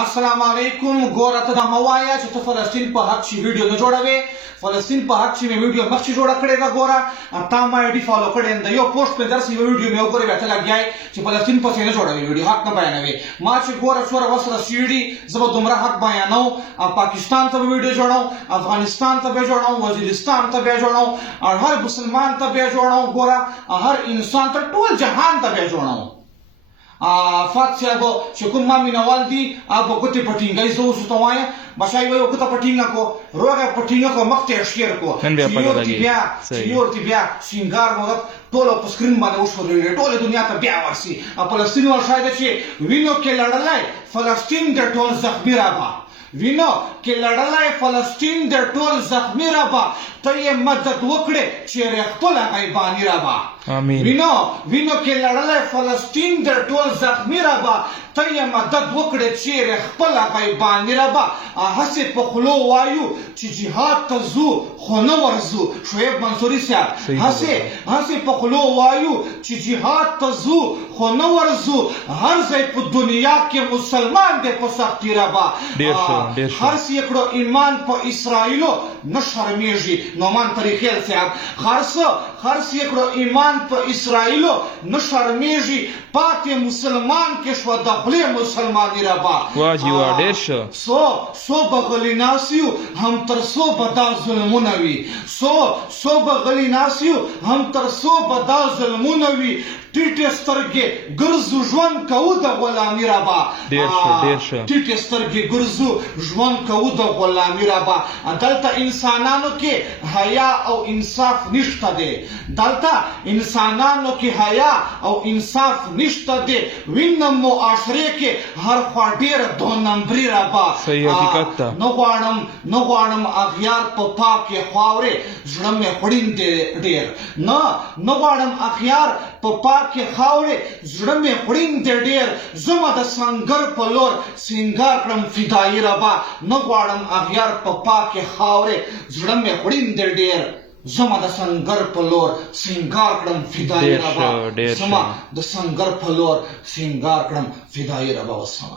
السلام علیکم. ګوره ته دا مه وایه چې ته فلسطین په حق شي ویډیو نه جوړوې. فلسطین په حق شي مې ویډیو مخکې جوړه کړې ده. ګوره تا ما آی ډي فالو کړې ده. یو پوسټ پې درسې یوه ویډیو مې وګورې بیا ته لګیا یې چې فلسطین پسې نه جوړوې ویډیو، حق نه بیانوې. ما چې ګوره څومره وسره سیړي زه به دومره حق بیانوم. پاکستان ته به ویډیو جوړوم، افغانستان ته به جوړوم، وزیرستان ته به جوړوم، هر مسلمان ته به جوړوم. ګوره هر انسان ته، ټول جهان ته به جوړوم. افاق صاحب چې کوم ما مینوال دي هغه ګوتې پټینګی زه اوس ورته وایم بچای وایي ګوته پټینګه کو، روغه پټینګه کو، مخ ته یې شیر کو چې ورته بیا سینګار مرات ټول په سکرین باندې وښودل، ټوله دنیا ته بیا ورسي. فلسطین ورشاید چې وینو کې لړلی فلسطین د ټول زخمي رابه، وینو کې لړلی فلسطین د ټول زخمي رابه، ته یې مدد وکړې چیرې خپله غیباني رابه. وینو کې لړلی فلسطین د ټول زخمي رابه، ته یې مدد وکړې چیرې خپله غیباني رابه. هسې په خولو وایو چې جهاد ته ځو خو نه ورځو. شعیب منصوري صاحب هسې په خولو وایو چې جهاد ته ځو خو نه ورځو، هر ځای په دنیا کې مسلمان دی په سختي رابه. خرڅ یې کړو ایمان په اسرائیلو نه شرمېږي. نعمان طریخیل صاحب خرڅ یې کړو ایمان په اسرائیلو نه شرمېږي، پاتې مسلمان کې شوه د خولې مسلماني رابه. څو به غلي ناست یو هم تر څو به دا ظلمونه وي، څو به غلي ناست یو هم تر څو به دا ظلمونه وي، ټیټې سترګې ګرځو ژوند کوو د غلامي رابه. ټیټې سترګې ګرځو ژوند کوو د غلامي رابه. دلته انسانانو کې حیا او انصاف نشته دی، دلته انسانانو کې حیا او انصاف نشته دی. وینم معاشرې کې هر خوا ډېره دو نمبري رابه. نه غواړم اغیار په پاکې خاورې، زړه مې خوړین دی ډېر. نه غواړم اغیار په پاکې خاورې، زړه مې خوړین دی ډېر. زما د سنګر په لور سینګار کړم فدایي رابه. نه غواړم اغیار په پاکې خاورې، زړه مې خوړین دی ډېر. زما د سنګر په لور سینګار کړم فدایي رابه. زما د سنګر په لور سینګار کړم فدایي رابه. والسلام.